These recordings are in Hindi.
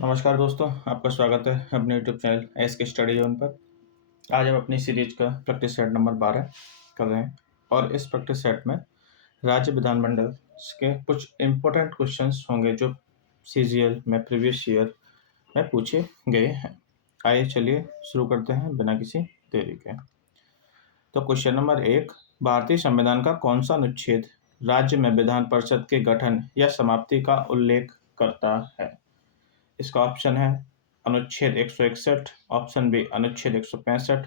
नमस्कार दोस्तों, आपका स्वागत है अपने यूट्यूब चैनल एस के स्टडी जोन पर। आज हम अपनी सीरीज का प्रैक्टिस सेट नंबर 12 कर रहे हैं और इस प्रैक्टिस सेट में राज्य विधानमंडल के कुछ इम्पोर्टेंट क्वेश्चंस होंगे जो सीजीएल में प्रीवियस ईयर में पूछे गए हैं। आइए चलिए शुरू करते हैं बिना किसी देरी के। तो क्वेश्चन नंबर 1, भारतीय संविधान का कौन सा अनुच्छेद राज्य में विधान परिषद के गठन या समाप्ति का उल्लेख करता है? इसका ऑप्शन है अनुच्छेद 161, ऑप्शन बी अनुच्छेद 165,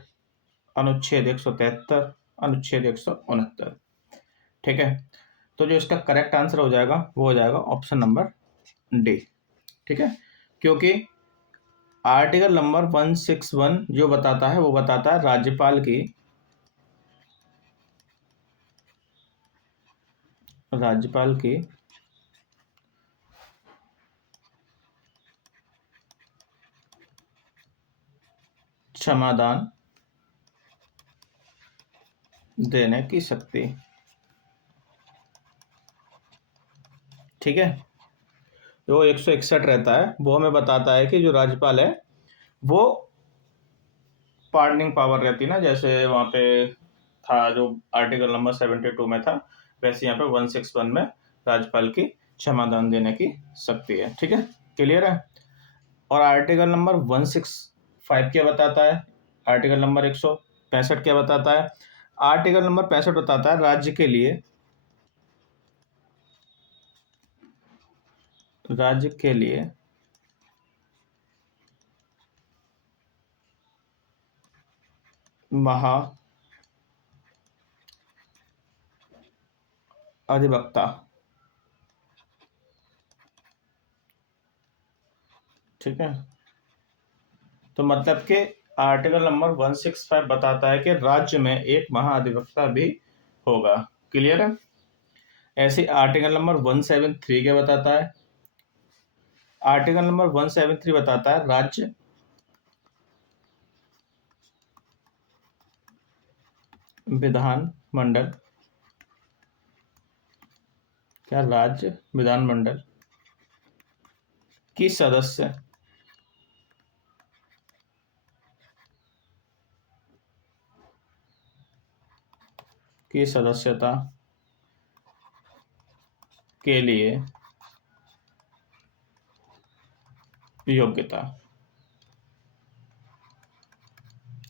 अनुच्छेद 173, अनुच्छेद 169। ठीक है, तो जो इसका करेक्ट आंसर हो जाएगा वो हो जाएगा ऑप्शन नंबर डी। ठीक है, क्योंकि आर्टिकल नंबर 161 जो बताता है वो बताता है राज्यपाल की क्षमादान देने की शक्ति। ठीक है, जो 161 रहता है वो हमें बताता है कि जो राज्यपाल है वो पार्डनिंग पावर रहती है ना, जैसे वहाँ पे था जो आर्टिकल नंबर 72 में था, वैसे यहाँ पे 161 में राज्यपाल की क्षमादान देने की शक्ति है। ठीक है, क्लियर है। और आर्टिकल नंबर 165 क्या बताता है? आर्टिकल नंबर 165 क्या बताता है? आर्टिकल नंबर 65 बताता है राज्य के लिए महा अधिवक्ता। ठीक है, तो मतलब कि आर्टिकल नंबर 165 बताता है कि राज्य में एक महाअधिवक्ता भी होगा। क्लियर है। ऐसे आर्टिकल नंबर 173 क्या बताता है? आर्टिकल नंबर 173 बताता है राज्य विधानमंडल राज्य विधानमंडल की सदस्यता के लिए योग्यता।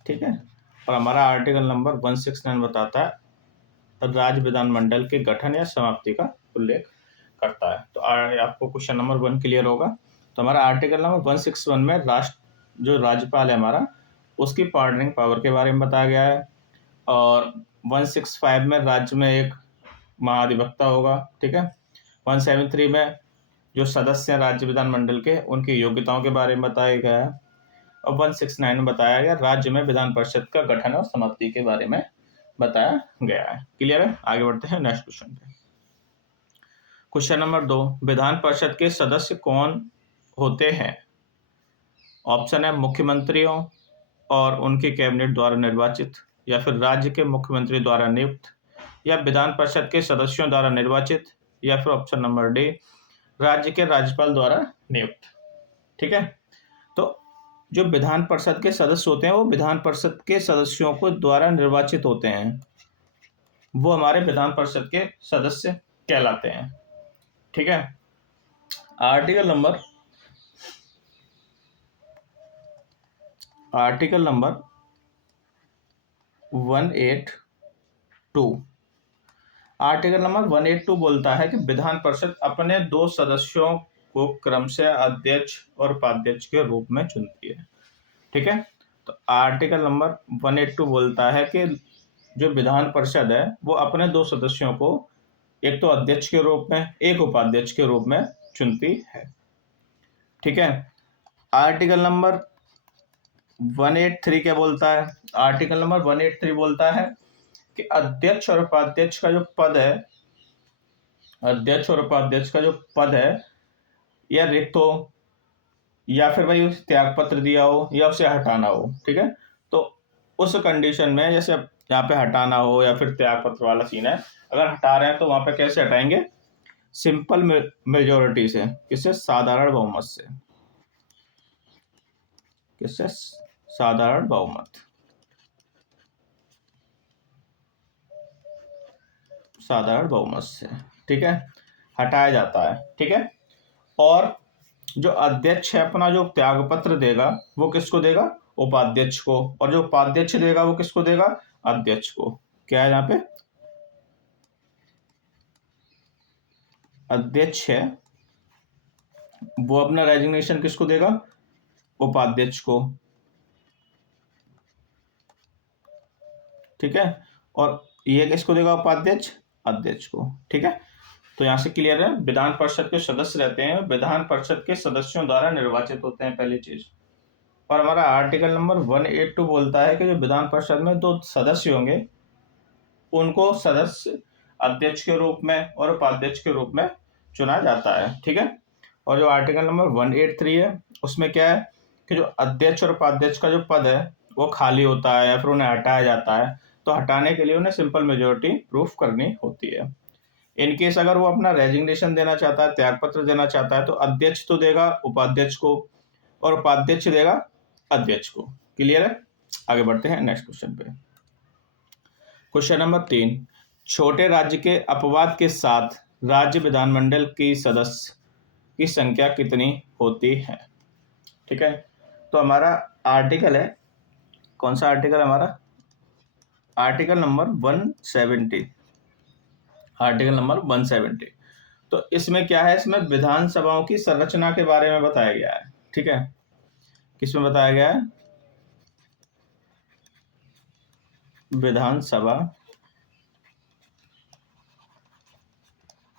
ठीक है, और हमारा आर्टिकल नंबर 169 बताता है राज्य विधानमंडल के गठन या समाप्ति का उल्लेख करता है। तो आपको क्वेश्चन नंबर 1 क्लियर होगा। तो हमारा आर्टिकल नंबर 161 में जो राज्यपाल है हमारा, उसकी पार्डनिंग पावर के बारे में बताया गया है। और 165 में राज्य में एक महाधिवक्ता होगा। ठीक है, 173 में जो सदस्य हैं राज्य विधानमंडल के, उनकी योग्यताओं के बारे में बताया गया है। और 169 में बताया गया राज्य में विधान परिषद का गठन और समाप्ति के बारे में बताया गया है। क्लियर है। आगे बढ़ते हैं नेक्स्ट क्वेश्चन पे। क्वेश्चन नंबर 2, विधान परिषद के सदस्य कौन होते हैं? ऑप्शन है मुख्यमंत्रियों और उनके कैबिनेट द्वारा निर्वाचित, या फिर राज्य के मुख्यमंत्री द्वारा नियुक्त, या विधान परिषद के सदस्यों द्वारा निर्वाचित, या फिर ऑप्शन नंबर डी राज्य के राज्यपाल द्वारा नियुक्त। ठीक है, तो जो विधान परिषद के सदस्य होते हैं वो विधान परिषद के सदस्यों को द्वारा निर्वाचित होते हैं, वो हमारे विधान परिषद के सदस्य कहलाते हैं। ठीक है, आर्टिकल नंबर 182 आर्टिकल नंबर 182 बोलता है कि विधान परिषद अपने 2 सदस्यों को क्रमशः अध्यक्ष और उपाध्यक्ष के रूप में चुनती है। ठीक है, तो आर्टिकल नंबर 182 बोलता है कि जो विधान परिषद है वो अपने 2 सदस्यों को एक तो अध्यक्ष के रूप में, एक उपाध्यक्ष के रूप में चुनती है। ठीक है, आर्टिकल नंबर 183 क्या बोलता है? आर्टिकल नंबर 183 बोलता है कि अध्यक्ष और उपाध्यक्ष का जो पद है या रिक्त हो, या फिर भाई उसे त्याग पत्र दिया हो, या उसे हटाना हो। ठीक है, तो उस कंडीशन में जैसे यहाँ पे हटाना हो या फिर त्याग पत्र वाला सीन है, अगर हटा रहे हैं तो वहां पे कैसे हटाएंगे? सिंपल मेजोरिटी से, किससे? साधारण बहुमत से। किससे? साधारण बहुमत, साधारण बहुमत से, ठीक है, हटाया जाता है, ठीक है। और जो अध्यक्ष है अपना जो त्यागपत्र देगा वो किसको देगा? उपाध्यक्ष को। और जो उपाध्यक्ष देगा वो किसको देगा? अध्यक्ष को। क्या है यहाँ पे? अध्यक्ष है वो अपना रेजिग्नेशन किसको देगा? उपाध्यक्ष को, ठीक है। और ये किसको देगा? उपाध्यक्ष अध्यक्ष को, ठीक है। तो यहां से क्लियर है, विधान परिषद के सदस्य रहते हैं, विधान परिषद के सदस्यों द्वारा निर्वाचित होते हैं, पहली चीज। और हमारा आर्टिकल नंबर 182 बोलता है कि जो विधान परिषद में 2 सदस्य होंगे उनको सदस्य अध्यक्ष के रूप में और उपाध्यक्ष के रूप में चुना जाता है, ठीक है। और जो आर्टिकल नंबर 183 है उसमें क्या है कि जो अध्यक्ष और उपाध्यक्ष का जो पद है वो खाली होता है या फिर उन्हें हटाया जाता है, तो हटाने के लिए उन्हें सिंपल मेजोरिटी प्रूफ करनी होती है। इन केस अगर वो अपना रेजिग्नेशन देना चाहता है, त्यागपत्र देना चाहता है, तो अध्यक्ष तो देगा उपाध्यक्ष को और उपाध्यक्ष देगा अध्यक्ष को। क्लियर है? आगे बढ़ते हैं नेक्स्ट क्वेश्चन पे। क्वेश्चन नंबर 3, छोटे राज्य के अपवाद के साथ राज्य विधानमंडल की सदस्य की संख्या कितनी होती है? ठीक है, तो हमारा आर्टिकल है, कौन सा आर्टिकल है हमारा? Article number 170, article number 170। तो इसमें क्या है? इसमें विधानसभाओं की संरचना के बारे में बताया गया है, ठीक है। किसमें बताया गया है? विधानसभा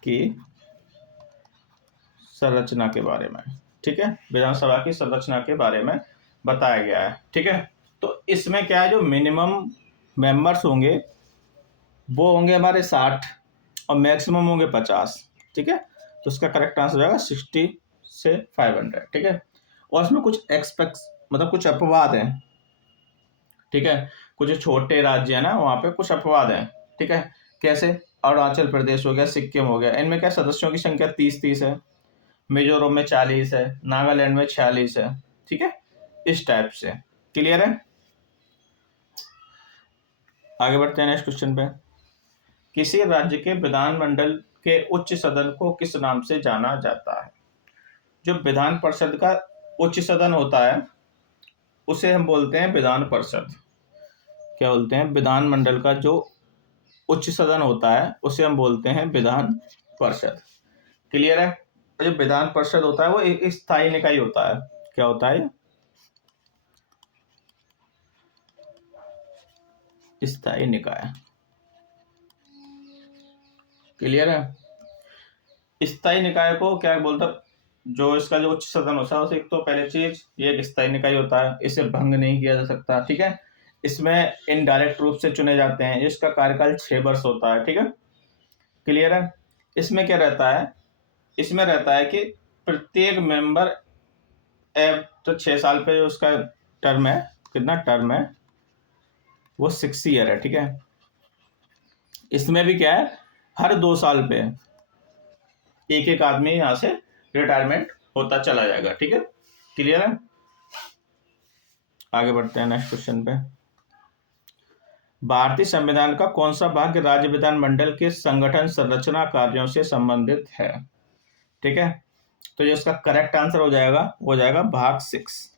की संरचना के बारे में, ठीक है, विधानसभा की संरचना के बारे में बताया गया है, ठीक है। तो इसमें क्या है, जो मिनिमम मेंबर्स होंगे वो होंगे हमारे 60 और मैक्सिमम होंगे 50, ठीक है। तो उसका करेक्ट आंसर होगा 60 से 500, ठीक है। और इसमें कुछ एक्सपेक्ट मतलब कुछ अपवाद हैं, ठीक है। कुछ छोटे राज्य है ना, वहाँ पे कुछ अपवाद हैं, ठीक है। कैसे? अरुणाचल प्रदेश हो गया, सिक्किम हो गया, इनमें क्या सदस्यों की संख्या 30-30 है, मिजोरम में 40 है, नागालैंड में 46 है, ठीक है, इस टाइप से। क्लियर है? आगे बढ़ते हैं नेक्स्ट क्वेश्चन पे। किसी राज्य के विधानमंडल के उच्च सदन को किस नाम से जाना जाता है? जो विधान परिषद का उच्च सदन होता है उसे हम बोलते हैं विधान परिषद। क्या बोलते हैं? विधानमंडल का जो उच्च सदन होता है उसे हम बोलते हैं विधान परिषद। क्लियर है? जो विधान परिषद होता है वो एक स्थायी निकाय होता है। क्या होता है? स्थायी निकाय। क्लियर है? स्थायी निकाय को क्या बोलता है? जो इसका जो उच्च सदन होता है उसे एक तो पहले चीज ये एक स्थायी निकाय होता है, इसे भंग नहीं किया जा सकता, ठीक है। इसमें इनडायरेक्ट रूप से चुने जाते हैं, इसका कार्यकाल 6 वर्ष होता है, ठीक है। क्लियर है? इसमें क्या रहता है? इसमें रहता है कि प्रत्येक मेंबर तो 6 साल पे जो उसका टर्म है, कितना टर्म है वो 6 ईयर है, ठीक है। इसमें भी क्या है, हर 2 साल पे एक एक आदमी यहाँ से रिटायरमेंट होता चला जाएगा, ठीक है। क्लियर है? आगे बढ़ते हैं नेक्स्ट क्वेश्चन पे। भारतीय संविधान का कौन सा भाग राज्य विधानमंडल के संगठन संरचना कार्यों से संबंधित है? ठीक है, तो ये इसका करेक्ट आंसर हो जाएगा, वो जाएगा भाग 6,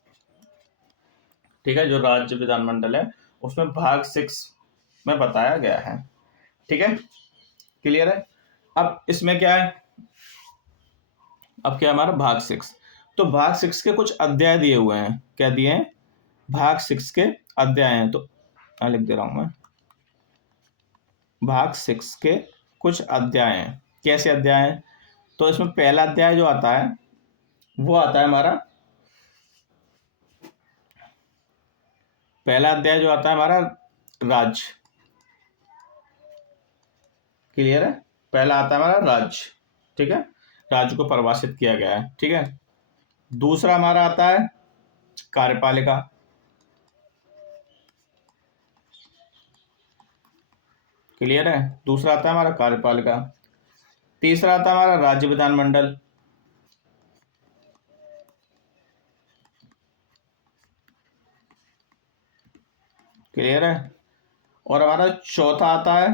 ठीक है। जो राज्य विधानमंडल है उसमें भाग 6 में बताया गया है, ठीक है। क्लियर है? अब इसमें क्या है, अब क्या हमारा भाग 6, तो भाग 6 के कुछ अध्याय दिए हुए हैं। क्या दिए हैं? भाग 6 के अध्याय हैं, तो लिख दे रहा हूं मैं, भाग 6 के कुछ अध्याय हैं। कैसे अध्याय हैं? तो इसमें पहला अध्याय जो आता है वो आता है हमारा, पहला अध्याय जो आता है हमारा राज्य। क्लियर है? पहला आता है हमारा राज्य, ठीक है, राज्य को परिभाषित किया गया है, ठीक है। दूसरा हमारा आता है कार्यपालिका, क्लियर है, दूसरा आता है हमारा कार्यपालिका। तीसरा आता है हमारा राज्य विधानमंडल, क्लियर है। और हमारा चौथा आता है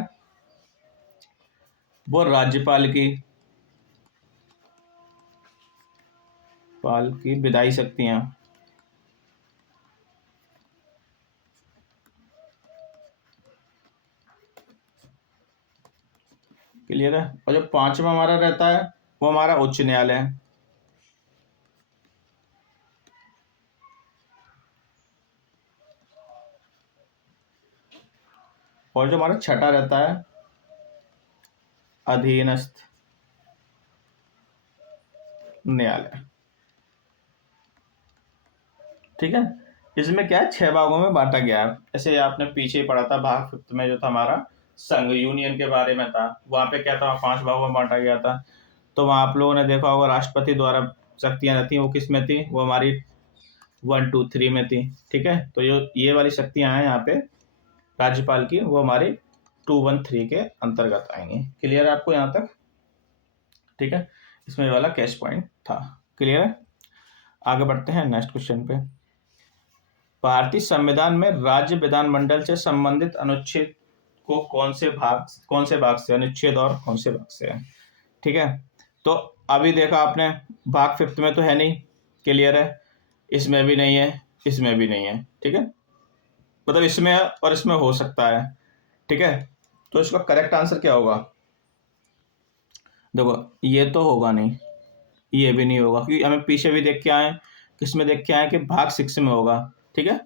वो राज्यपाल की विधायी शक्तियां। क्लियर है। और जो पांचवा हमारा रहता है वो हमारा उच्च न्यायालय है। और जो हमारा छठा रहता है अधीनस्थ न्यायालय। ठीक है। इसमें क्या है, 6 भागों में बांटा गया है। ऐसे आपने पीछे ही पढ़ा था भाग फिफ्थ में, जो था हमारा संघ यूनियन के बारे में था। वहां पे क्या था, 5 भागों में बांटा गया था। तो वहां आप लोगों ने देखा होगा राष्ट्रपति द्वारा शक्तियां रहती हैं, वो किस में थी, वो हमारी 1 2 3 में थी। ठीक है। तो ये वाली शक्तियां हैं यहाँ पे राज्यपाल की, वो हमारी 2 1 3 के अंतर्गत आएंगी। क्लियर है आपको यहाँ तक? ठीक है। इसमें ये वाला कैश पॉइंट था। क्लियर है। आगे बढ़ते हैं नेक्स्ट क्वेश्चन पे। भारतीय संविधान में राज्य विधानमंडल से संबंधित अनुच्छेद को कौन से भाग से, अनुच्छेद और कौन से भाग से है? ठीक है। तो अभी देखा आपने, भाग फिफ्थ में तो है नहीं। क्लियर है। इसमें भी नहीं है, इसमें भी नहीं है। ठीक है। मतलब इसमें और इसमें हो सकता है। ठीक है। तो इसका करेक्ट आंसर क्या होगा? देखो, ये तो होगा नहीं, ये भी नहीं होगा, क्योंकि हमें पीछे भी देख के आए, किसमें देख के आए कि भाग 6 में होगा। ठीक है।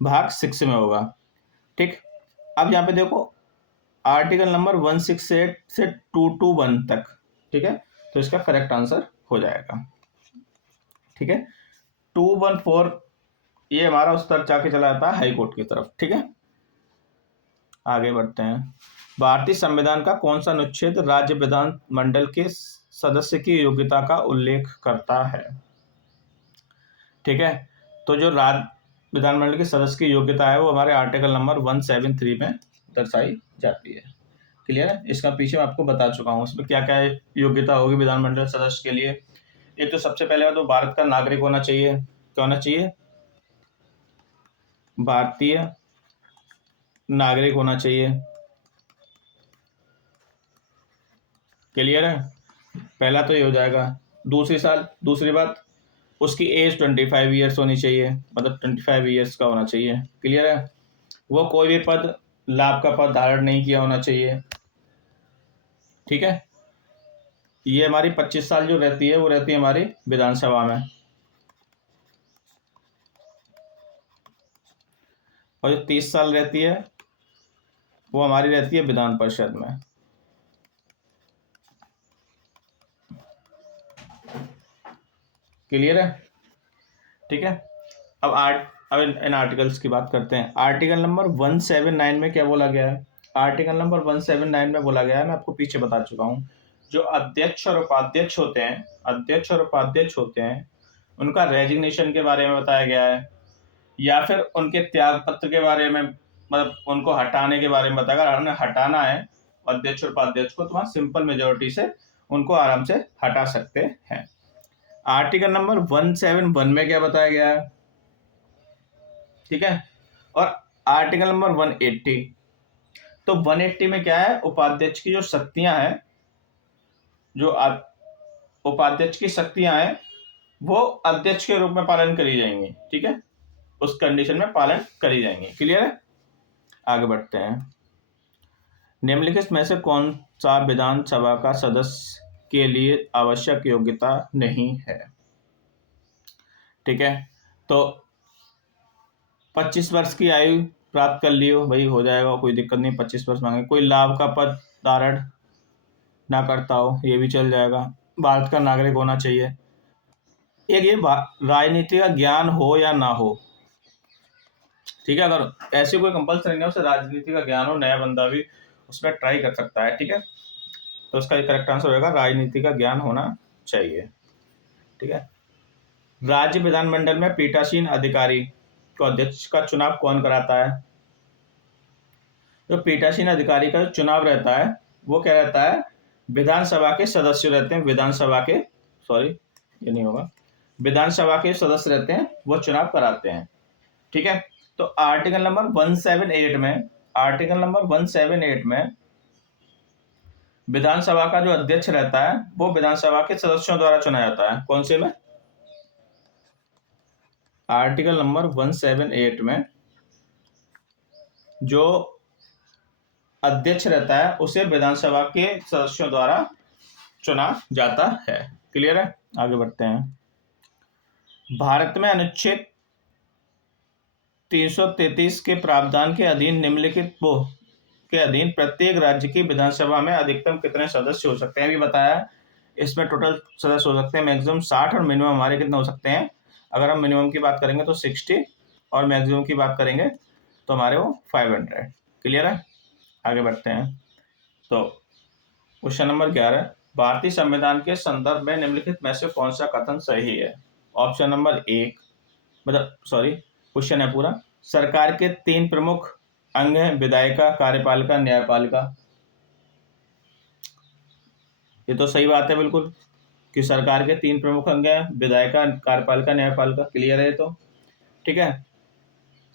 भाग 6 में होगा। ठीक। अब यहाँ पे देखो, आर्टिकल नंबर 168 से 221 तक। ठीक है। तो इसका करेक्ट आंसर हो जाएगा। ठीक है। 214 ये हमारा उस तरफ जाके चला जाता है हाई कोर्ट की तरफ। ठीक है। आगे बढ़ते हैं। भारतीय संविधान का कौन सा अनुच्छेद राज्य विधान मंडल के सदस्य की योग्यता का उल्लेख करता है? ठीक है। तो जो राज्य विधानमंडल के सदस्य की योग्यता है वो हमारे आर्टिकल नंबर 173 में दर्शाई जाती है। क्लियर है। इसका पीछे मैं आपको बता चुका हूँ उसमें क्या क्या योग्यता होगी विधानमंडल सदस्य के लिए। एक तो सबसे पहले तो भारत का नागरिक होना चाहिए। क्या होना चाहिए? भारतीय नागरिक होना चाहिए। क्लियर है। पहला तो ये हो जाएगा। दूसरी बात, उसकी एज 25 ईयर्स होनी चाहिए, मतलब 25 ईयर्स का होना चाहिए। क्लियर है। वो कोई भी पद, लाभ का पद धारण नहीं किया होना चाहिए। ठीक है। ये हमारी 25 साल जो रहती है वो रहती है हमारी विधानसभा में, और जो 30 साल रहती है वो हमारी रहती है विधान परिषद में। क्लियर है। ठीक है। अब इन आर्टिकल्स की बात करते हैं। आर्टिकल नंबर 179 में क्या बोला गया है? आर्टिकल नंबर 179 में बोला गया है, मैं आपको पीछे बता चुका हूँ, जो अध्यक्ष और उपाध्यक्ष होते हैं उनका रेजिग्नेशन के बारे में बताया गया है, या फिर उनके त्याग पत्र के बारे में, मतलब उनको हटाने के बारे में बताया। अगर उन्हें हटाना है अध्यक्ष और उपाध्यक्ष को, तो वहां सिंपल मेजोरिटी से उनको आराम से हटा सकते हैं। आर्टिकल नंबर 171 में क्या बताया गया है? ठीक है। और आर्टिकल नंबर 180, तो 180 में क्या है, उपाध्यक्ष की जो शक्तियां हैं, उपाध्यक्ष की शक्तियां हैं वो अध्यक्ष के रूप में पालन करी जाएंगी। ठीक है। उस कंडीशन में पालन करी जाएंगी। क्लियर है। आगे बढ़ते हैं। निम्नलिखित में से कौन सा विधानसभा का सदस्य के लिए आवश्यक योग्यता नहीं है? ठीक है। तो 25 वर्ष की आयु प्राप्त कर लियो भाई, हो जाएगा, कोई दिक्कत नहीं। 25 वर्ष मांगे। कोई लाभ का पद धारण ना करता हो, ये भी चल जाएगा। भारत का नागरिक होना चाहिए। एक ये राजनीति का ज्ञान हो या ना हो। ठीक है। अगर ऐसे कोई कंपल्सरी नहीं है, उसे राजनीति का ज्ञान हो, नया बंदा भी उसमें ट्राई कर सकता है। ठीक है। तो उसका करेक्ट आंसर होगा राजनीति का ज्ञान होना चाहिए। ठीक है। राज्य विधानमंडल में पीठासीन अधिकारी को अध्यक्ष का चुनाव कौन कराता है? जो पीठासीन अधिकारी का चुनाव रहता है वो क्या रहता है, विधानसभा के सदस्य रहते हैं, ये नहीं होगा, विधानसभा के सदस्य रहते हैं, वो चुनाव कराते हैं। ठीक है। तो आर्टिकल नंबर 178 में विधानसभा का जो अध्यक्ष रहता है वो विधानसभा के सदस्यों द्वारा चुना जाता है। कौन से में? आर्टिकल नंबर 178 में जो अध्यक्ष रहता है उसे विधानसभा के सदस्यों द्वारा चुना जाता है। क्लियर है? आगे बढ़ते हैं। भारत में अनुच्छेद 333 के प्रावधान के अधीन निम्नलिखित के अधीन प्रत्येक राज्य की विधानसभा में अधिकतम कितने सदस्य हो सकते हैं? अभी बताया इसमें टोटल सदस्य हो सकते हैं मैक्सिमम 60 और मिनिमम हमारे कितने हो सकते हैं? अगर हम मिनिमम की बात करेंगे तो 60 और मैक्सिमम की बात करेंगे तो हमारे वो 500। क्लियर है? आगे बढ़ते हैं। तो क्वेश्चन नंबर 11, भारतीय संविधान के संदर्भ में निम्नलिखित में से कौन सा कथन सही है? ऑप्शन नंबर 1, क्वेश्चन है पूरा, सरकार के 3 प्रमुख अंग हैं, विधायिका, कार्यपालिका, न्यायपालिका। ये तो सही बात है बिल्कुल कि सरकार के 3 प्रमुख अंग हैं, विधायिका, कार्यपालिका, न्यायपालिका। क्लियर है? तो ठीक है।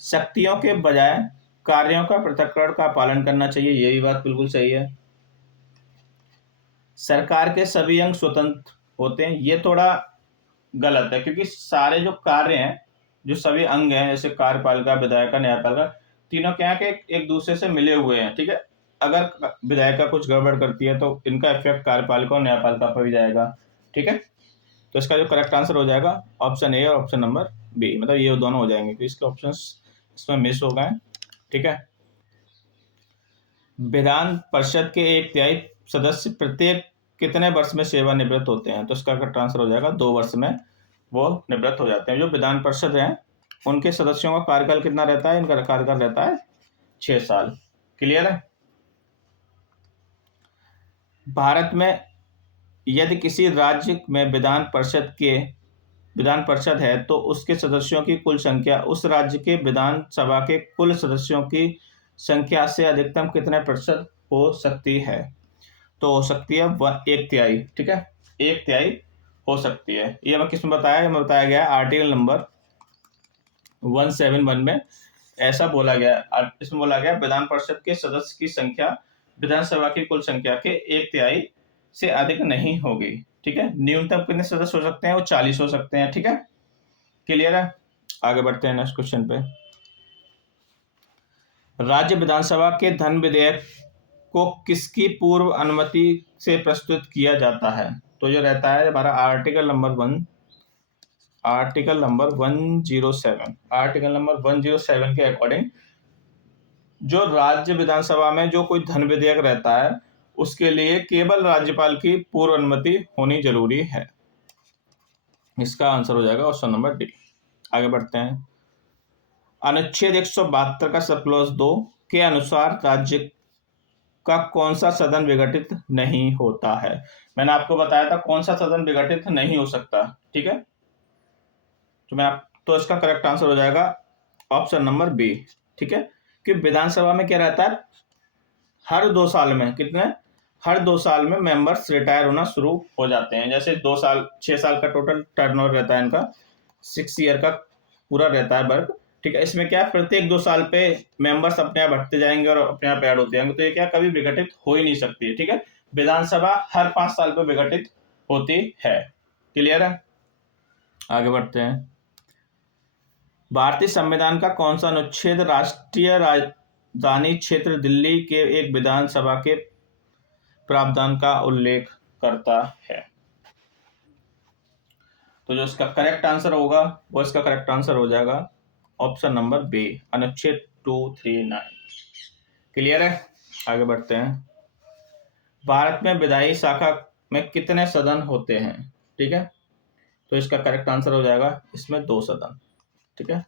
शक्तियों के बजाय कार्यों का पृथक्करण का पालन करना चाहिए, ये भी बात बिल्कुल सही है। सरकार के सभी अंग स्वतंत्र होते हैं, ये थोड़ा गलत है क्योंकि सारे जो कार्य हैं, जो सभी अंग हैं जैसे कार्यपालिका, विधायिका, न्यायपालिका, तीनों क्या है कि एक दूसरे से मिले हुए हैं। ठीक है। अगर विधायिका कुछ गड़बड़ करती है तो इनका इफेक्ट कार्यपालिका और न्यायपालिका पर भी जाएगा। ठीक है। तो इसका जो करेक्ट आंसर हो जाएगा ऑप्शन ए और ऑप्शन नंबर बी, मतलब ये दोनों हो जाएंगे। तो इसके ऑप्शन इसमें मिस हो गए। ठीक है। विधान परिषद के 1/3 सदस्य प्रत्येक कितने वर्ष में सेवानिवृत्त होते हैं? तो इसका करेक्ट आंसर हो जाएगा 2 वर्ष में वो निवृत्त हो जाते हैं। जो विधान परिषद है उनके सदस्यों का कार्यकाल कितना रहता है? इनका कार्यकाल रहता है 6 साल। क्लियर है? भारत में यदि किसी राज्य में विधान परिषद है तो उसके सदस्यों की कुल संख्या उस राज्य के विधानसभा के कुल सदस्यों की संख्या से अधिकतम कितने प्रतिशत हो सकती है? तो हो सकती है 1/3। ठीक है, 1/3 हो सकती है। ये हमें किसमें बताया? हमें बताया गया आर्टिकल नंबर 171 में ऐसा बोला गया। इसमें बोला गया विधान परिषद के सदस्य की संख्या विधानसभा की कुल संख्या के 1/3 से अधिक नहीं होगी। ठीक है। न्यूनतम कितने सदस्य हो सकते हैं? वो 40 हो सकते हैं। ठीक है। क्लियर है? आगे बढ़ते हैं नेक्स्ट क्वेश्चन पे। राज्य विधानसभा के धन विधेयक को किसकी पूर्व अनुमति से प्रस्तुत किया जाता है? तो जो रहता है हमारा आर्टिकल नंबर 107 के अकॉर्डिंग जो राज्य विधानसभा में जो कोई धन विधेयक रहता है उसके लिए केवल राज्यपाल की पूर्व अनुमति होनी जरूरी है। इसका आंसर हो जाएगा ऑप्शन नंबर डी। आगे बढ़ते हैं। अनुच्छेद 172 का सब क्लॉज 2 के अनुसार राज्य का कौन सा सदन विघटित नहीं होता है? मैंने आपको बताया था कौन सा सदन विघटित नहीं हो सकता। ठीक है। तो इसका करेक्ट आंसर हो जाएगा ऑप्शन नंबर बी। ठीक है। कि विधानसभा में क्या रहता है, हर 2 साल में हर 2 साल में मेंबर्स रिटायर होना शुरू हो जाते हैं। जैसे 6 साल का टोटल टर्नओवर रहता है इनका, 6 ईयर का पूरा रहता है वर्क। ठीक है। इसमें क्या प्रत्येक 2 साल पे मेंबर्स अपने आप बढ़ते जाएंगे और अपने आप ऐड होते जाएंगे, तो ये क्या कभी विघटित हो ही नहीं सकती है। ठीक है। विधानसभा हर 5 साल पे विघटित होती है। क्लियर है? आगे बढ़ते हैं। भारतीय संविधान का कौन सा अनुच्छेद राष्ट्रीय राजधानी क्षेत्र दिल्ली के एक विधानसभा के प्रावधान का उल्लेख करता है? तो जो इसका करेक्ट आंसर होगा वो इसका करेक्ट आंसर हो जाएगा ऑप्शन नंबर बी, अनुच्छेद 239। क्लियर है? आगे बढ़ते हैं। भारत में विधायी शाखा में कितने सदन होते हैं? ठीक है। तो इसका करेक्ट आंसर हो जाएगा इसमें 2 सदन। ठीक है।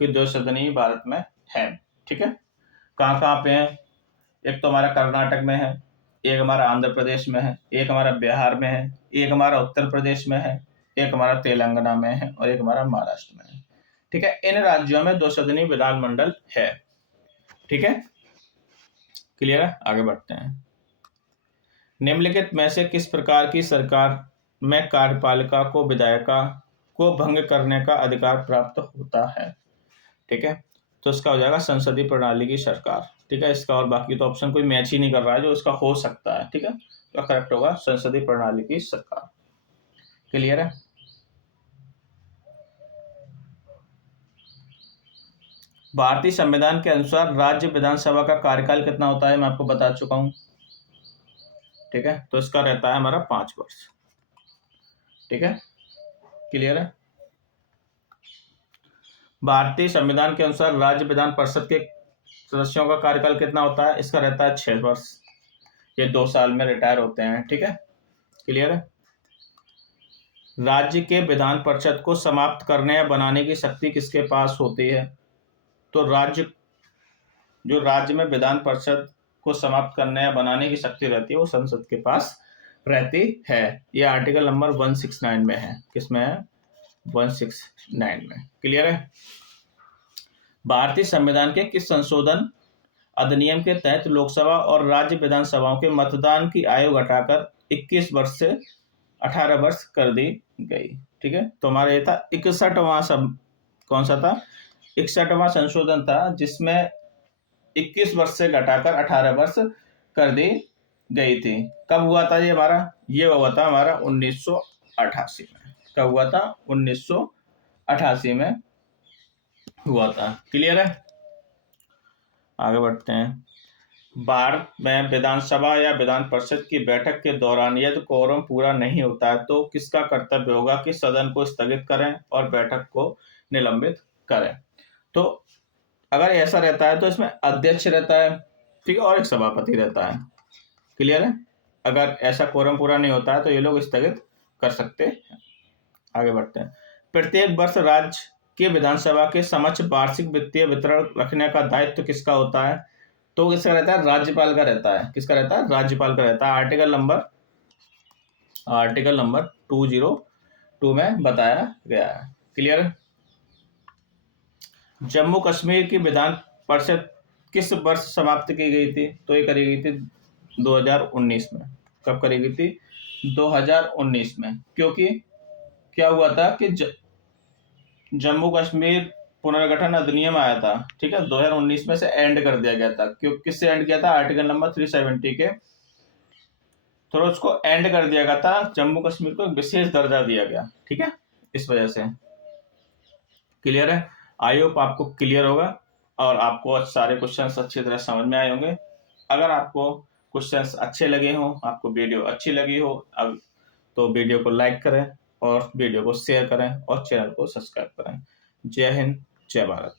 कि 2 सदन ही भारत में है। ठीक है। कहाँ कहाँ पे है? एक तो हमारा कर्नाटक में है, एक हमारा आंध्र प्रदेश में है, एक हमारा बिहार में है, एक हमारा उत्तर प्रदेश में है, एक हमारा तेलंगाना में है और एक हमारा महाराष्ट्र में है। ठीक है। इन राज्यों में 2 सदनीय विधानमंडल है। ठीक है। क्लियर है? आगे बढ़ते हैं। निम्नलिखित में से किस प्रकार की सरकार में कार्यपालिका को विधायिका को भंग करने का अधिकार प्राप्त होता है? ठीक है। तो इसका हो जाएगा संसदीय प्रणाली की सरकार। ठीक है, इसका और बाकी तो ऑप्शन कोई मैच ही नहीं कर रहा है जो इसका हो सकता है। ठीक है, तो करेक्ट होगा संसदीय प्रणाली की सरकार। क्लियर है। भारतीय संविधान के अनुसार राज्य विधानसभा का कार्यकाल कितना होता है, मैं आपको बता चुका हूं। ठीक है, तो इसका रहता है हमारा 5 वर्ष। ठीक है, क्लियर है। भारतीय संविधान के अनुसार राज्य विधान परिषद के सदस्यों का कार्यकाल कितना होता है, इसका रहता है 6 वर्ष। ये 2 साल में रिटायर होते हैं। ठीक है, क्लियर है। राज्य के विधान परिषद को समाप्त करने या बनाने की शक्ति किसके पास होती है, तो राज्य में विधान परिषद को समाप्त करने या बनाने की शक्ति रहती है वो संसद के पास रहती है। ये आर्टिकल नंबर 169 में है। किसमें है, 169 में। क्लियर है। भारतीय संविधान के किस संशोधन अधिनियम के तहत लोकसभा और राज्य विधानसभाओं के मतदान की आयु घटाकर 21 वर्ष से 18 वर्ष कर दी गई। ठीक है, तो हमारा ये था 61वां कौन सा था, 61वां संशोधन था, जिसमें 21 वर्ष से घटाकर 18 वर्ष कर दी गई थी। कब हुआ था ये हमारा, ये हुआ था हमारा 1988 में। कब हुआ था, 1988 में हुआ था। क्लियर है। आगे बढ़ते हैं। भारत में विधानसभा या विधान परिषद की बैठक के दौरान यदि कोरम पूरा नहीं होता है तो किसका कर्तव्य होगा कि सदन को स्थगित करें और बैठक को निलंबित करें। तो अगर ऐसा रहता है तो इसमें अध्यक्ष रहता है, ठीक है, और एक सभापति रहता है। क्लियर है। अगर ऐसा कोरम पूरा नहीं होता है तो ये लोग स्थगित कर सकते हैं। आगे बढ़ते हैं। प्रत्येक वर्ष राज्य के विधानसभा के समक्ष वार्षिक वित्तीय वितरण रखने का दायित्व किसका होता है, तो किसका रहता है, राज्यपाल का रहता है। किसका रहता है, राज्यपाल का रहता है। आर्टिकल नंबर 202 में बताया गया है। क्लियर है। जम्मू कश्मीर की विधान परिषद किस वर्ष समाप्त की गई थी, तो ये करी गई थी 2019 में। कब करी गई थी, 2019 में। क्योंकि क्या हुआ था कि जम्मू कश्मीर पुनर्गठन अधिनियम आया था। ठीक है, 2019 में से एंड कर दिया गया था। क्यों, किससे एंड किया था, आर्टिकल नंबर 370 के थ्रू उसको एंड कर दिया गया था। जम्मू कश्मीर को विशेष दर्जा दिया गया। ठीक है, इस वजह से। क्लियर है। आई होप आपको क्लियर होगा और आपको सारे क्वेश्चंस अच्छी तरह समझ में आए होंगे। अगर आपको क्वेश्चंस अच्छे लगे हों, आपको वीडियो अच्छी लगी हो, अब तो वीडियो को लाइक करें और वीडियो को शेयर करें और चैनल को सब्सक्राइब करें। जय हिंद, जय भारत।